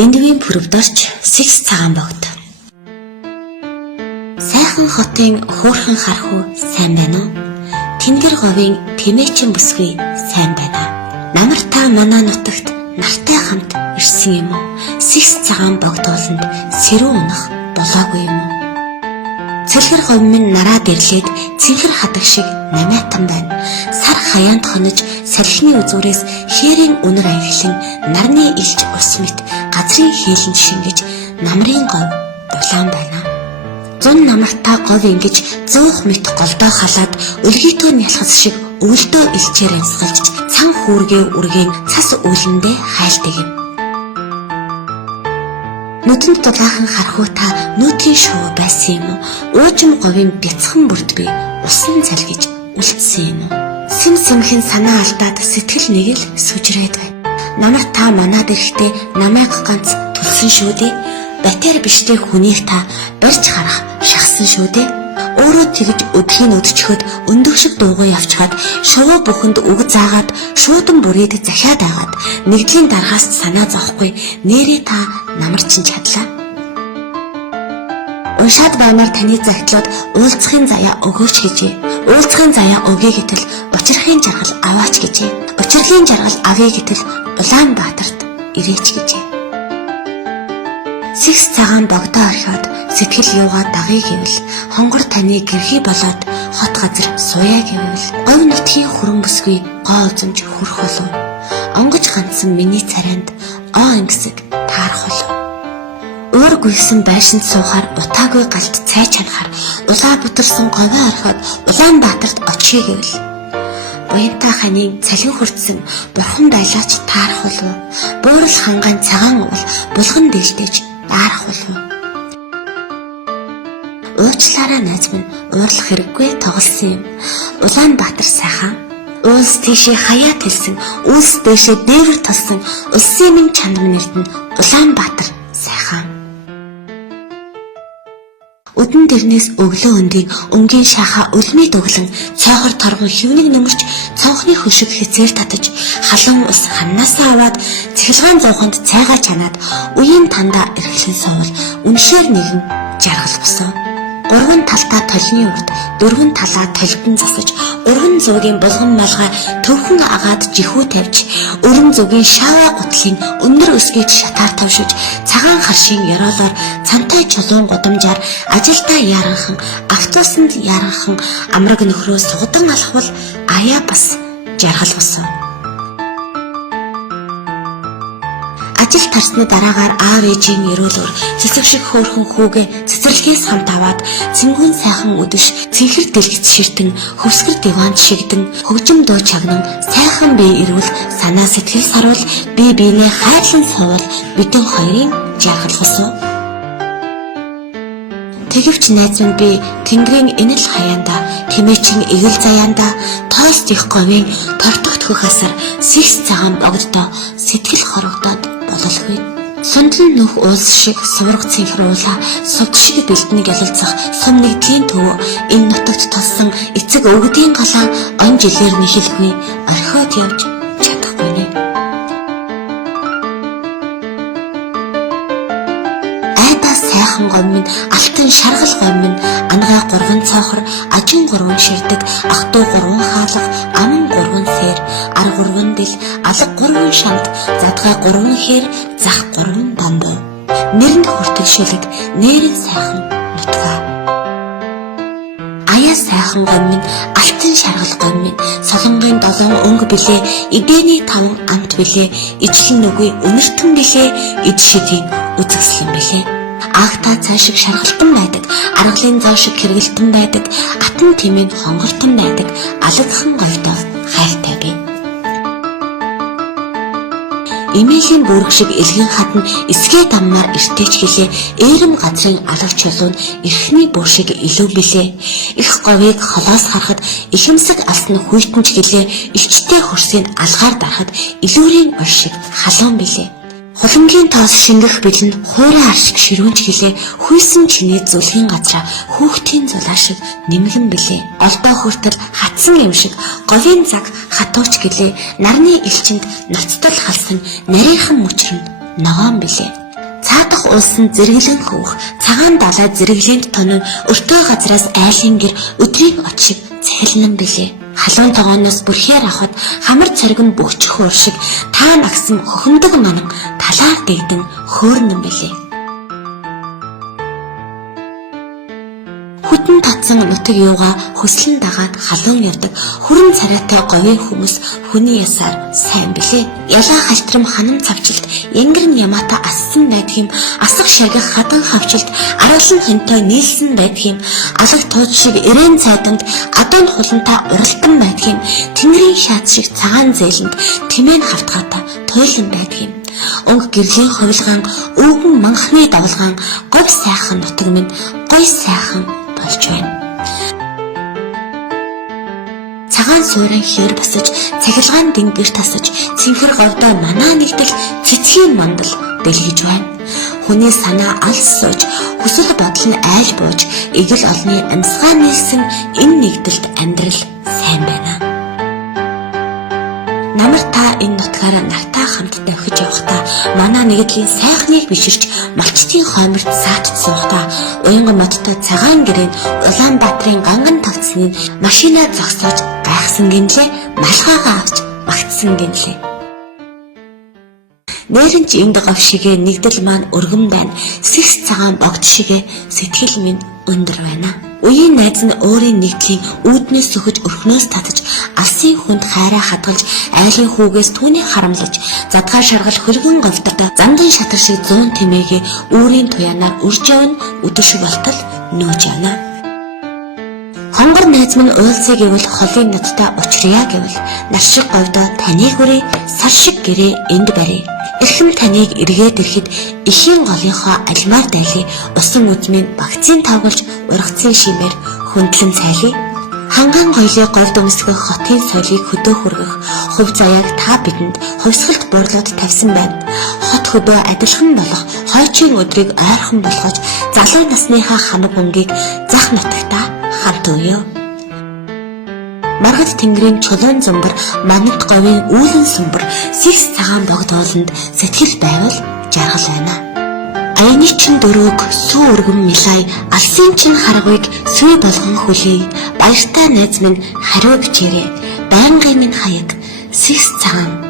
Дэндвийн пүрвдорч Сикс цагаан богд. Сайхан хотын хөөрхөн хархуу сайн байна уу? Тэнгэр говийн тэмээчин бүсгүй сайн байна. Намар та манай нутагт нартай хамт ирсэн юм уу? Сикс цагаан богд ууланд сэрүү унах болоогүй юм уу? Цэлгэр говь минь нараад ирлээд цэнхэр хадаг шиг намайтан байна. Сар хаяанд хонож салхины үзүүрээс хээрийн үнэр аяглан нарны илж ус мэт газрын хээлэнд шингэж намрын говь дулаан байна. Зун намартаа говь ингэж зуух мэт голдоо халаад өлгийтөө нялхас шиг өвөлдөө илчээр амсгалж цан хүүргээ үргийн цас үүлэндээ хайлдаг юм. Нүдэнд дулаахан хархуу та нүүдлийн шувуу байсан юм уу? Уужим говийн бяцхан бүрд би усан цалгиж үлдсэн юм уу? Сэм сэмхэн санаа алдаад сэтгэл нэг л сүжрээд байна. Намар та манад ирэхдээ намайг ганц тулсан шүү дээ. Батер биштэй хүнийг та барьж харах шахсан шүү дээ. Өөрөө тэгж өдхийн өдчөхөд өндөг шиг дуугаа явчихад шувуу бүхэнд үг заагаад шуудан бүрээд захиад агаад нэгдлийн дараагаас санаа зовхгүй нэрээ та намар чинь чадлаа. Уншаад баймаар таны загтлаад уулзахын заяа өгөөч гэжээ. Уулзахын заяа өгье гэтэл учрахын жаргал аваач гэжээ. Учрахын жаргал авъя гэтэл Улаанбаатарт ирээч гэжээ. Сикс цагаан богдоо орхиод сэтгэл юугаа дагъя гэвэл хонгор таны гэрхий болоод хот газар сууя гэвэл говь нутгийн хүрэн бүсгүй гоо озомж хүрх болов. Онгож ганцсан миний царайнд оо ингэсэг таарах болов. Өөр гүйсэн байшинд суухаар утаагүй галт цай чанахаар улаа бутарсан говьоо орхиод Улаанбаатарт очие гэвэл буянтаа ханийн цалин хүртсэн бурхан байлаач таарах болов. Буурал хангаан цагаан уул булган дээлдэж таарах болов. Уучлаарай найз минь, уурлах хэрэггүй тоглосон юм. Улаанбаатар сайхан. Улс тийшээ хаяа тэлсэн, улс дэшээ дээвэр тулсан улсын минь чанар нэрдэн Улаанбаатар сайхан. Өдөн дэрнээс өглөө өндийн өнгийн шахаа өлмид өглөн цоохор торгон хөвнийг нөмөрч цонхны хөшиг хэцээр татаж халуун ус ханнаасаа аваад цэглгаан зоохонд цайгаа чанаад үеийн тандаа эрхлэн совол үншээр нэгэн жаргал босоо. Гурван талдаа толны урд дөрвөн талаа толгон засаж урган зуугийн булган малгай төвхөн агаад жихүү тавьж өрөн зүүгийн шаваа гутлын өндөр өсгийд шатаар тавшиж цагаан харшийн ёроолоор цантай чулуун гудамжаар ажилдаа яаранхан автобусанд яаранхан амраг нөхрөө сугадан алхвал аяа бас жаргал босоо. Ажил тарсны дараагаар аав ээжийн өрөөлөөр цэцэг шиг хөөрхөн хүүгээ цэцэрлэгээс хамт аваад цэнгүүн сайхан өдөш цэнхэр дэлгэц ширтэн хөвсгөр диваанд шигдэн хөгжим дуу чагнан сайхан бие ирвэл санаа сэтгэл саруул бие биенээ хайрлан сувал бидэн хоёрын жаргал босоо. Тэгвч найз минь би тэнгэрийн энэл хаяанда тэмээчин эгэл заяанда тоос дих говийн тортогдох асар сикс цагаан богдоо сэтгэл хорогдоод бололгүй. Сундлын нүх уулс шиг сувраг цэнхруулаа сувд шиг бэлднийг ялалцах сум нэгдлийн төв энэ нутагт толсон эцэг өвгдийн галаа он жилээр нэхэлгүй орхиод явж чадахгүй нэ. Айдаа сайхан говь минь алтан шаргал говь минь ангаа гурван цоохор ажин гурван ширдэг ах トゥ гурван хаалга аман гурван сэр ар гурван дэл алга гурван шамт задгай гурван хэр зах гурван бамбуу нэрэнд хүртэгшэлэг нэрэн сайхан нутгаа. Аяа сайхан говь минь алтан шаргал говь минь солонгын 7 өнгө билээ эдээний 5 амт билээ ижлэн нүгүй өнөртөн билээ эд шидийн үзэгслэн билээ. Агтаа цай шиг шаргалтан байдаг, аргалын зав шиг хэрэгэлтэн байдаг, атан тимэн хонгортон байдаг, алагхан говьдоо хайртай бий. Эмээлийн бүрэг шиг элгэн хатан эсгээ даммаар эртээч гэлээ, ээрэм газрын алаг чулуун эрхний бүр шиг илүү билээ. Их говийг холоос харахад ихэмсэг алсны хүйтэнч гэлээ, ичтэй хөрсийг алгаар дарахад илүүрийн ор шиг халуун билээ. Хуламгийн тоос шингэх бэлэн хуурай аршиг ширүүнч гэлээ хүйсэн чиний зүлгийн газраа хүүхдийн зулаа шиг нэмгэн билээ. Олдоо хүртэл хатсан юм шиг говийн цаг хатууч гэлээ нарны элчинд ноцтол халсан нарийнхан мөчрөн ногоон билээ. Цаадах уулсан зэрэглэн хөвөх, цагаан далай зэрэглэнд тонон өртөө газраас айлын гэр өдрийн очиг цайлнан билээ. Халуун тогооноос бүрхээр авахд хамар цоргин бөгчих хуур шиг таан агсан хөхөндөг манан талаар дэгдэн хөөрнөн билээ. Хүтэн татсан нутаг юугаа хөслөн дагаад халуун явдаг хүрэн царайтай говийн хүмүүс хүний ясаар сайн билээ. Ялаа халтрам ханам цавчилт янгэрн ямаата ассан байдгийм асах шагих хадан хавчилт аргалан хонтой нийлсэн байдгийм алаг тууд шиг ирээн цайданд адуун хулантай уралтан байдгийм тэнгэрийн шаад шиг цагаан зээлэнд тэмээн хавтгаатай туйлан байдгийм өнг гэрлийн хувилгаан өвгөн манхны давлгаан говь сайхан нутаг минь гой сайхан болж байна. Цагаан суурин хэр босож, цахилгаан дингэр тасаж, цэнхэр говьдоо манаа нэгдэл цэцгийн мандал дэлгэж байна. Хүний санаа алс сууж, хүсэл бодол нь айл бууж, эгэл олны амьсгаа нийлсэн энэ нэгдэлд амьдрал сайн байна. Намар та энэ нутгаараа навтаа хамт давхиж явахдаа манай нэгдлийн сайхныг биширч малчтын хойморт саатд суухдаа уянган модтой цагаан гэрээнд Улаанбаатарын ганган тавцны машинаа зогсоож гайхсан гинлээ малгайгаа авч магтсан гинлээ. Нэрэн ч энд гов шигээ нэгдэл маань өргөн байна. Сэхс цагаан богд шигээ сэтгэл минь өндөр байна. Үеийн найз нь өөрийн нэгдлийн үүднээс сөхөж өрхнөөс татаж алсын хүнд хайраа хадгалж айлын хүүгээс түүнийг харамлаж задгаа шаргал хөлгөн говьдод зандан шатар шиг 100 тэмээгээ өөрийн туяанаар үрж явна өдөр шиг болтол нөөж явна. Хонгор найз минь уйлцыг гэвэл холын нуттай учрия гэвэл нар шиг говьдоо таны хүрээ сар шиг гэрээ энд барь. Эрхэм таныг эргээд ирэхэд эхийн голынхоо алмаар дайлыг усан үзмийн багцын тавгалж ургацын шимээр хөндлөн цайлыг ханган гоёлыг говьд өмсгөх хотын соёлыг хөдөө хүргэх хувь заяаг та бидэнд хувьсгалт буурлууд тавьсан байна. Хот хөдөө адилхан болох хойчийн өдрийг ойрхон болгож залуу насныхаа хамаг өнгийг зах нутагтаа хамт өгөө. Маргад тэнгэрийн чулуун зумбар манад говийн үүлэн сүмбэр сэгс цагаан богд ууланд сэтгэл байвал жаргал байна. Аяны чин дөрөөг сүү өргөн милай алсын чин харгыг сүй болгон хүлээ. Баяртай найз минь хариу бичээрэй. Байнгын минь хаяг сэгс цагаан